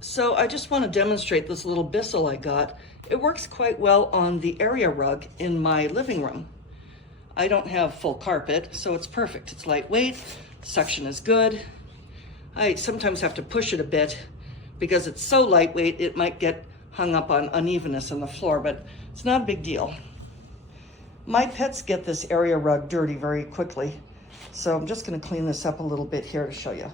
So I just want to demonstrate this little Bissell I got. It works quite well on the area rug in my living room. I don't have full carpet, so it's perfect. It's lightweight, suction is good. I sometimes have to push it a bit because it's so lightweight it might get hung up on unevenness in the floor, but it's not a big deal. My pets get this area rug dirty very quickly, so I'm just going to clean this up a little bit here to show you.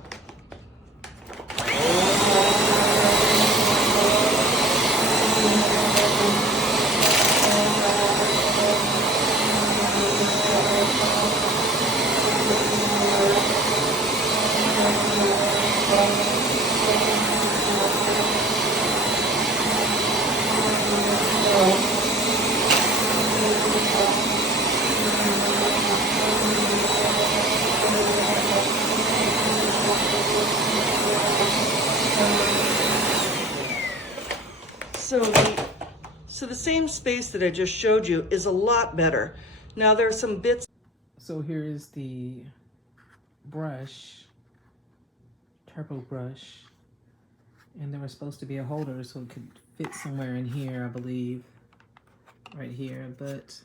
So the same space that I just showed you is a lot better. Now there are some bits. So here is the brush, turbo brush, and there was supposed to be a holder so it could fit somewhere in here, I believe, right here, but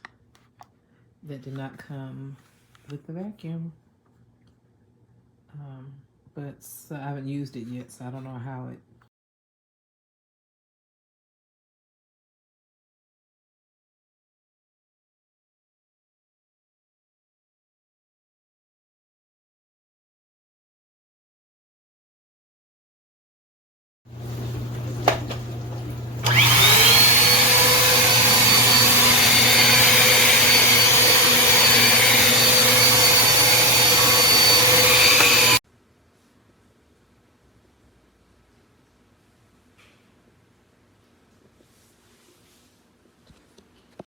that did not come with the vacuum. But so I haven't used it yet, so I don't know how it